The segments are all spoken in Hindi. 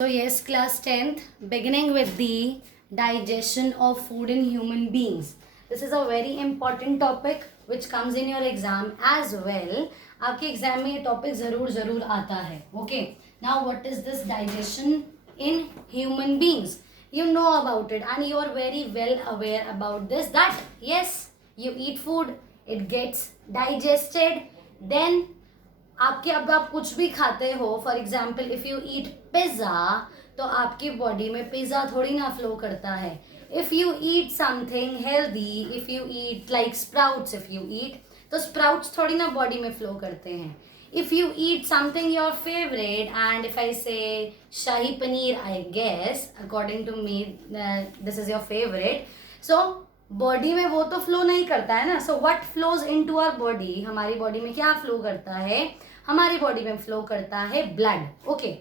So yes, class 10th, beginning with the digestion of food in human beings. This is a very important topic which comes in your exam as well. आपके एग्जाम में ये टॉपिक जरूर आता है. Okay, now what is this digestion in human beings? You know about it and you are very well aware about this, that yes, you eat food, it gets digested, then आपके अब आप कुछ भी खाते हो, for example if you eat pizza, तो आपकी बॉडी में पिज्जा थोड़ी ना फ्लो करता है. If you eat something healthy, if you eat like sprouts, if you eat, तो स्प्राउट्स थोड़ी ना बॉडी में फ्लो करते हैं. If you eat something your favourite, and if I say shahi paneer, I guess according to me this is your favourite, so body में वो तो फ्लो नहीं करता है ना. So what flows into our body, हमारी बॉडी में क्या फ्लो करता है, हमारी बॉडी में फ्लो करता है blood. Okay,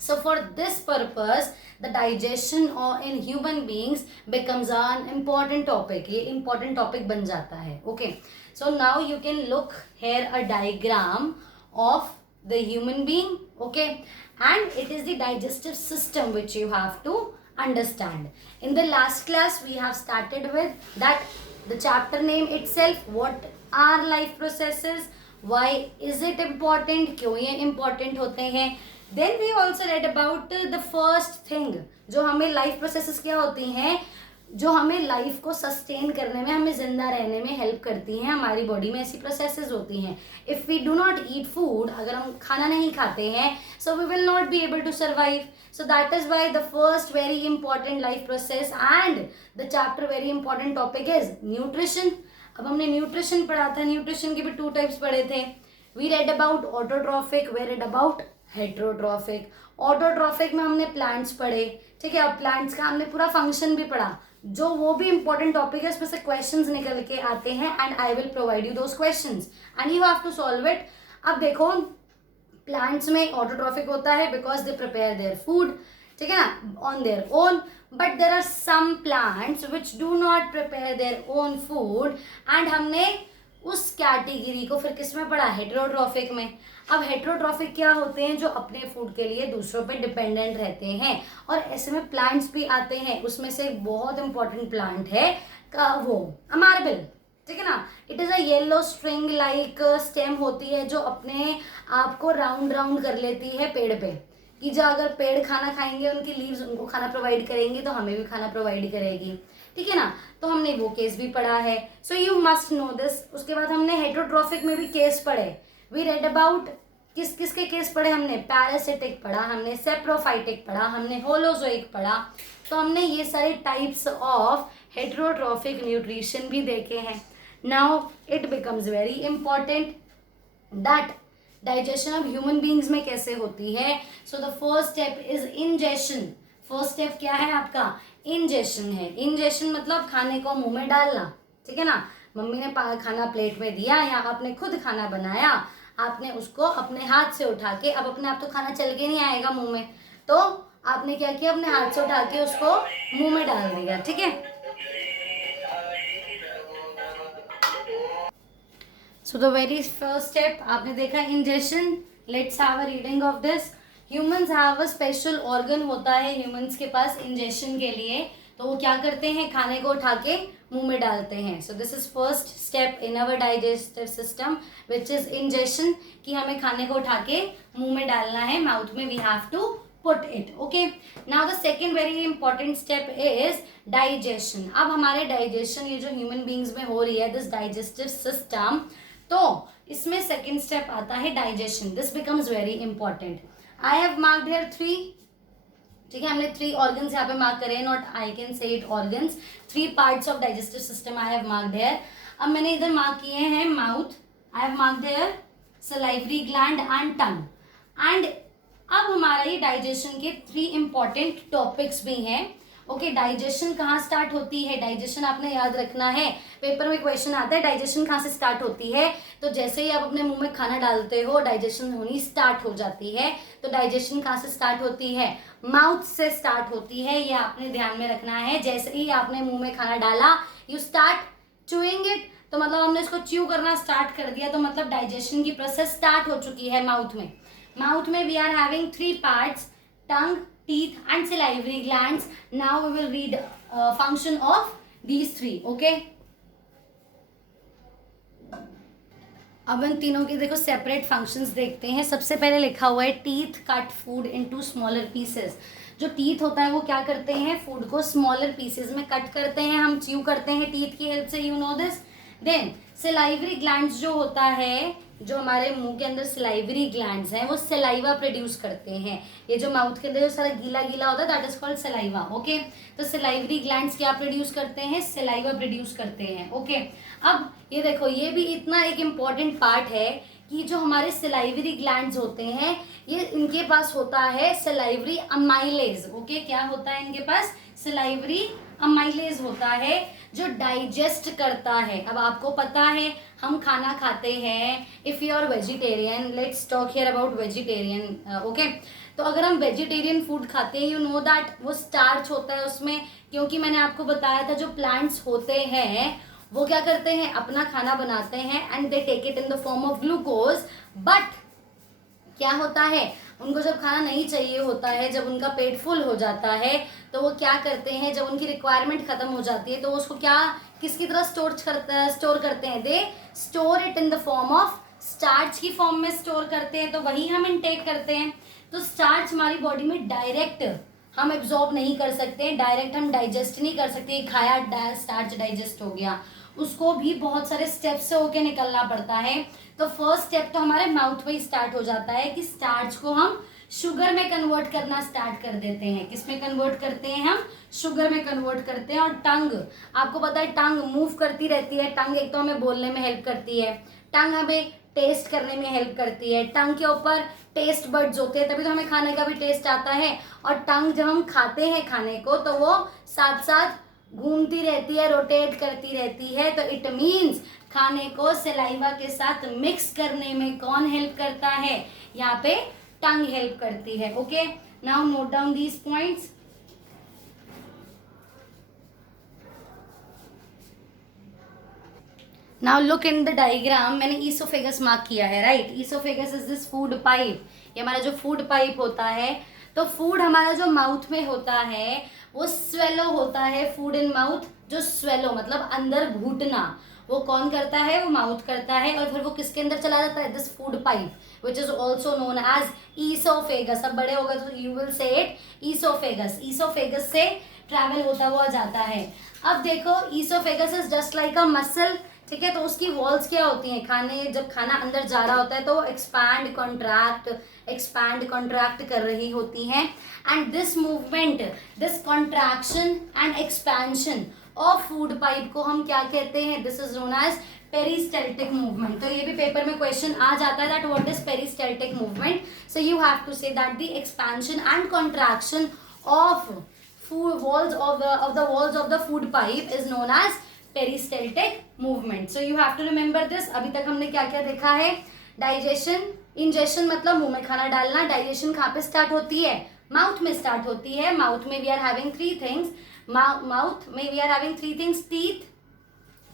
so for this purpose the digestion और in human beings becomes an important topic. ये इम्पॉर्टेंट टॉपिक बन जाता है. Okay, so now you can look here a diagram of the human being. Okay, and it is the digestive system which you have to understand. In the last class we have started with that the chapter name itself, what are life processes, why is it important, क्यों ये important होते हैं. Then we also read about the first thing, जो हमें life processes क्या होती हैं, जो हमें लाइफ को सस्टेन करने में, हमें जिंदा रहने में हेल्प करती हैं. हमारी बॉडी में ऐसी प्रोसेसेस होती हैं. If we do not eat food, अगर हम खाना नहीं खाते हैं, so we will not be able to survive. So that is why the first very important life process and the chapter very important topic is nutrition. अब हमने न्यूट्रिशन पढ़ा था. न्यूट्रिशन के भी 2 टाइप्स पढ़े थे. We read about autotrophic, we read about heterotrophic. Autotrophic में हमने प्लांट्स पढ़े, ठीक है. अब प्लांट्स का हमने पूरा फंक्शन भी पढ़ा, जो वो भी इंपॉर्टेंट टॉपिक है. उसमें से क्वेश्चंस निकल के आते हैं and I will provide you those questions and you have to solve it. अब देखो, प्लांट्स में ऑटोट्रॉफिक होता है because they prepare their food, ठीक है ना, on their own. But there are some plants which do not prepare their own food, and हमने उस कैटेगरी को फिर किस में पढ़ा, हेट्रोट्रॉफिक में. अब हेट्रोट्रॉफिक क्या होते हैं, जो अपने फूड के लिए दूसरों पे डिपेंडेंट रहते हैं. और ऐसे में प्लांट्स भी आते हैं. उसमें से एक बहुत इंपॉर्टेंट प्लांट है वो अमारबिल, ठीक है ना. It is a yellow string like stem होती है, जो अपने आप को राउंड राउंड कर लेती है पेड़ पे, कि जो अगर पेड़ खाना खाएंगे, उनकी लीव्स उनको खाना प्रोवाइड करेंगी, तो हमें भी खाना प्रोवाइड करेगी, ठीक है ना. तो हमने वो केस भी पढ़ा है. So you must know this. उसके बाद हमने हेट्रोट्रॉफिक में भी केस पढ़े. वी रेड अबाउट किस किसके केस पढ़े हमने, पैरासिटिक पढ़ा हमने, सेप्रोफाइटिक पढ़ा हमने, होलोजोइक पढ़ा. तो हमने ये सारे टाइप्स ऑफ हेट्रोट्रॉफिक न्यूट्रिशन भी देखे हैं. Now it becomes very important that digestion of human beings में कैसे होती है. So the first step is ingestion. First step क्या है आपका, इंजेशन है. इंजेशन मतलब खाने को मुंह में डालना, ठीक है ना. मम्मी ने खाना प्लेट में दिया, या आपने खुद खाना बनाया, आपने उसको अपने हाथ से उठा के, अब अपने आप तो खाना चल के नहीं आएगा मुंह में, तो आपने क्या किया, अपने हाथ से उठा के उसको मुंह में डाल दिया, ठीक है. So the very first step आपने देखा, ingestion. Let's have a reading of this. Humans have a special organ होता है ह्यूमंस के पास इंजेशन के लिए. तो वो क्या करते हैं, खाने को उठा के मुंह में डालते हैं. So this is first step in our digestive system which is ingestion, कि हमें खाने को उठा के मुंह में डालना है, माउथ में we have to put it. Okay, now the second very important step is digestion. अब हमारे डाइजेशन, ये जो ह्यूमन बींग्स में हो रही है, दिस डाइजेस्टिव सिस्टम, तो इसमें सेकेंड स्टेप आता है digestion. This becomes very important. I have marked here 3, ठीक है. हमने 3 ऑर्गन्स यहाँ पे मार्क करे, not I can say it organs, 3 parts of digestive system I have marked here. अब मैंने इधर मार्क किए हैं mouth, I have marked here salivary gland and tongue. And अब हमारा ये डाइजेशन के 3 इंपॉर्टेंट टॉपिक्स भी हैं. ओके, डाइजेशन कहाँ स्टार्ट होती है, डाइजेशन आपने याद रखना है, पेपर में क्वेश्चन आता है डाइजेशन कहाँ से स्टार्ट होती है. तो जैसे ही आप अपने मुंह में खाना डालते हो, डाइजेशन होनी स्टार्ट हो जाती है. तो डाइजेशन कहाँ से स्टार्ट होती है, माउथ से स्टार्ट होती है. ये आपने ध्यान में रखना है. जैसे ही आपने मुंह में खाना डाला, यू स्टार्ट चूइंग इट, तो मतलब हमने इसको च्यू करना स्टार्ट कर दिया, तो मतलब डाइजेशन की प्रोसेस स्टार्ट हो चुकी है माउथ में. माउथ में we are having 3 parts, tongue, teeth and salivary glands. Now we will read function of these three. Okay. अब इन तीनों के देखो सेपरेट फंक्शंस देखते हैं. सबसे पहले लिखा हुआ है teeth cut food into smaller pieces. जो टीथ होता है वो क्या करते हैं, फूड को स्मॉलर पीसेस में कट करते हैं, हम च्यू करते हैं टीथ की हेल्प से, you know this. Then salivary glands जो होता है, जो हमारे मुंह के अंदर सलाइवरी ग्लैंड्स हैं वो सलाइवा प्रोड्यूस करते हैं. ये जो माउथ के अंदर जो सारा गीला गीला होता है that is called saliva. Okay. तो सलाइवरी ग्लैंड्स क्या प्रोड्यूस करते हैं, सलाइवा प्रोड्यूस करते हैं. ओके. अब ये देखो, ये भी इतना एक इम्पॉर्टेंट पार्ट है कि जो हमारे सलाइवरी ग्लैंड्स होते हैं ये इनके पास होता है सलाइवरी अमाइलेज. ओके. क्या होता है इनके पास, सलाइवरी अमाइलेज होता है जो डाइजेस्ट करता है. अब आपको पता है हम खाना खाते हैं, if you are vegetarian, let's talk here about vegetarian. Okay. तो अगर हम वेजिटेरियन फूड खाते हैं, यू नो दैट वो स्टार्च होता है उसमें, क्योंकि मैंने आपको बताया था जो प्लांट्स होते हैं वो क्या करते हैं, अपना खाना बनाते हैं and they take it in the form of glucose. But क्या होता है, उनको जब खाना नहीं चाहिए होता है, जब उनका पेट फुल हो जाता है तो वो क्या करते हैं, जब उनकी रिक्वायरमेंट खत्म हो जाती है तो उसको क्या किसकी तरह स्टोर करते हैं, they store it in the form of starch की फॉर्म में स्टोर करते हैं. तो वही हम इनटेक करते हैं. तो स्टार्च हमारी बॉडी में डायरेक्ट हम एब्जॉर्ब नहीं कर सकते, डायरेक्ट हम डाइजेस्ट नहीं कर सकते. खाया स्टार्च डाइजेस्ट हो गया, उसको भी बहुत सारे स्टेप्स से होके निकलना पड़ता है. तो फर्स्ट स्टेप तो हमारे माउथ में ही स्टार्ट हो जाता है कि स्टार्च को हम शुगर में कन्वर्ट करना स्टार्ट कर देते हैं. किस में कन्वर्ट करते हैं, हम शुगर में कन्वर्ट करते हैं. और टंग, आपको पता है टंग मूव करती रहती है. टंग एक तो हमें बोलने में हेल्प करती है, टंग हमें टेस्ट करने में हेल्प करती है. टंग के ऊपर टेस्ट बर्ड्स होते हैं तभी तो हमें खाने का भी टेस्ट आता है. और टंग जब हम खाते हैं खाने को तो वो साथ साथ घूमती रहती है, रोटेट करती रहती है. तो इट मीन्स खाने को सलाइवा के साथ मिक्स करने में कौन हेल्प करता है, यहाँ पे टंग हेल्प करती है. Okay. Now note down these points. Now look in the diagram. मैंने ईसोफेगस मार्क किया है, right. Oesophagus is this food pipe. ये हमारा जो फूड पाइप होता है, तो फूड हमारा जो माउथ में होता है वो स्वेलो होता है. फूड इन माउथ, जो स्वेलो मतलब अंदर घुटना, वो कौन करता है, वो माउथ करता है. और फिर वो किसके अंदर चला जाता है, this food pipe which is also known as oesophagus. अब बड़े होगा तो you will say it oesophagus. Oesophagus से ट्रैवल होता हुआ जाता है. अब देखो, oesophagus is just like a muscle. ठीक है. तो उसकी वॉल्स क्या होती हैं, जब खाना अंदर जा रहा होता है तो एक्सपैंड कॉन्ट्रैक्ट कर रही होती हैं. And this movement, this contraction and expansion of food pipe को हम क्या कहते हैं, this is known as peristaltic movement. तो ये भी पेपर में क्वेश्चन आ जाता है that what is peristaltic movement. So you have to say that the expansion and contraction of walls of the food pipe is known as peristaltic movement. So you have to remember this. अभी तक हमने क्या क्या देखा है, डाइजेशन, इंजेशन मतलब मुंह में खाना डालना. डाइजेशन कहाँ पे स्टार्ट होती है, माउथ में स्टार्ट होती है. माउथ में we are having three things, teeth.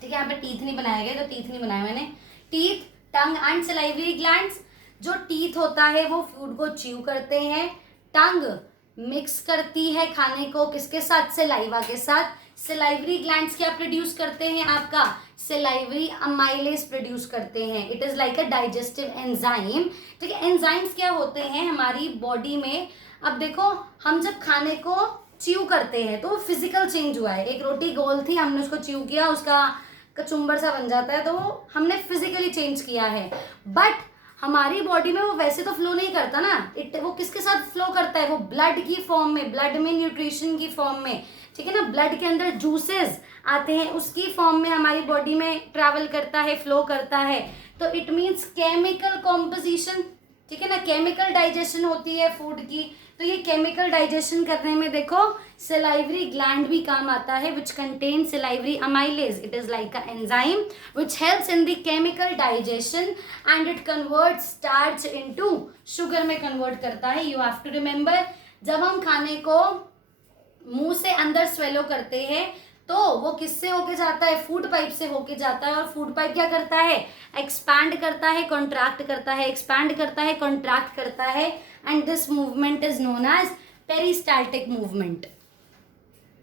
ठीक है. यहाँ पे टीथ नहीं बनाया गया तो टीथ नहीं बनाया मैंने. Teeth, tongue and salivary glands. जो टीथ होता है वो फूड को च्यू करते हैं. टंग मिक्स करती है खाने को किसके साथ, सलाइवा के साथ. सलाइवरी ग्लैंड्स क्या प्रोड्यूस करते हैं, आपका सलाइवरी अमाइलेज प्रोड्यूस करते हैं. It is like a digestive enzyme. ठीक है. एंजाइम्स क्या होते हैं हमारी बॉडी में. अब देखो, हम जब खाने को च्यू करते हैं तो फिजिकल चेंज हुआ है. एक रोटी गोल थी, हमने उसको च्यू किया, उसका कचुम्बर सा बन जाता है, तो हमने फिजिकली चेंज किया है. बट हमारी बॉडी में वो वैसे तो फ्लो नहीं करता ना. वो किसके साथ फ्लो करता है, वो ब्लड की फॉर्म में, ब्लड में न्यूट्रिशन की फॉर्म में. ठीक है ना. ब्लड के अंदर जूसेस आते हैं, उसकी फॉर्म में हमारी बॉडी में ट्रैवल करता है, फ्लो करता है. तो इट मीन्स केमिकल कॉम्पोजिशन. ठीक है ना. केमिकल डाइजेशन होती है फूड की. तो ये केमिकल डाइजेशन करने में देखो सलाइवरी ग्लैंड भी काम आता है, which contain salivary amylase. It is like a enzyme which helps in the chemical digestion and it convert starch into sugar में कन्वर्ट करता है. यू हैव टू रिमेंबर, जब हम खाने को मुंह से अंदर स्वेलो करते हैं तो वो किससे होके जाता है, फूड पाइप से होके जाता है. और फूड पाइप क्या करता है, एक्सपैंड करता है, कॉन्ट्रैक्ट करता है, एक्सपैंड करता है, कॉन्ट्रैक्ट करता है. And this movement is known as peristaltic movement.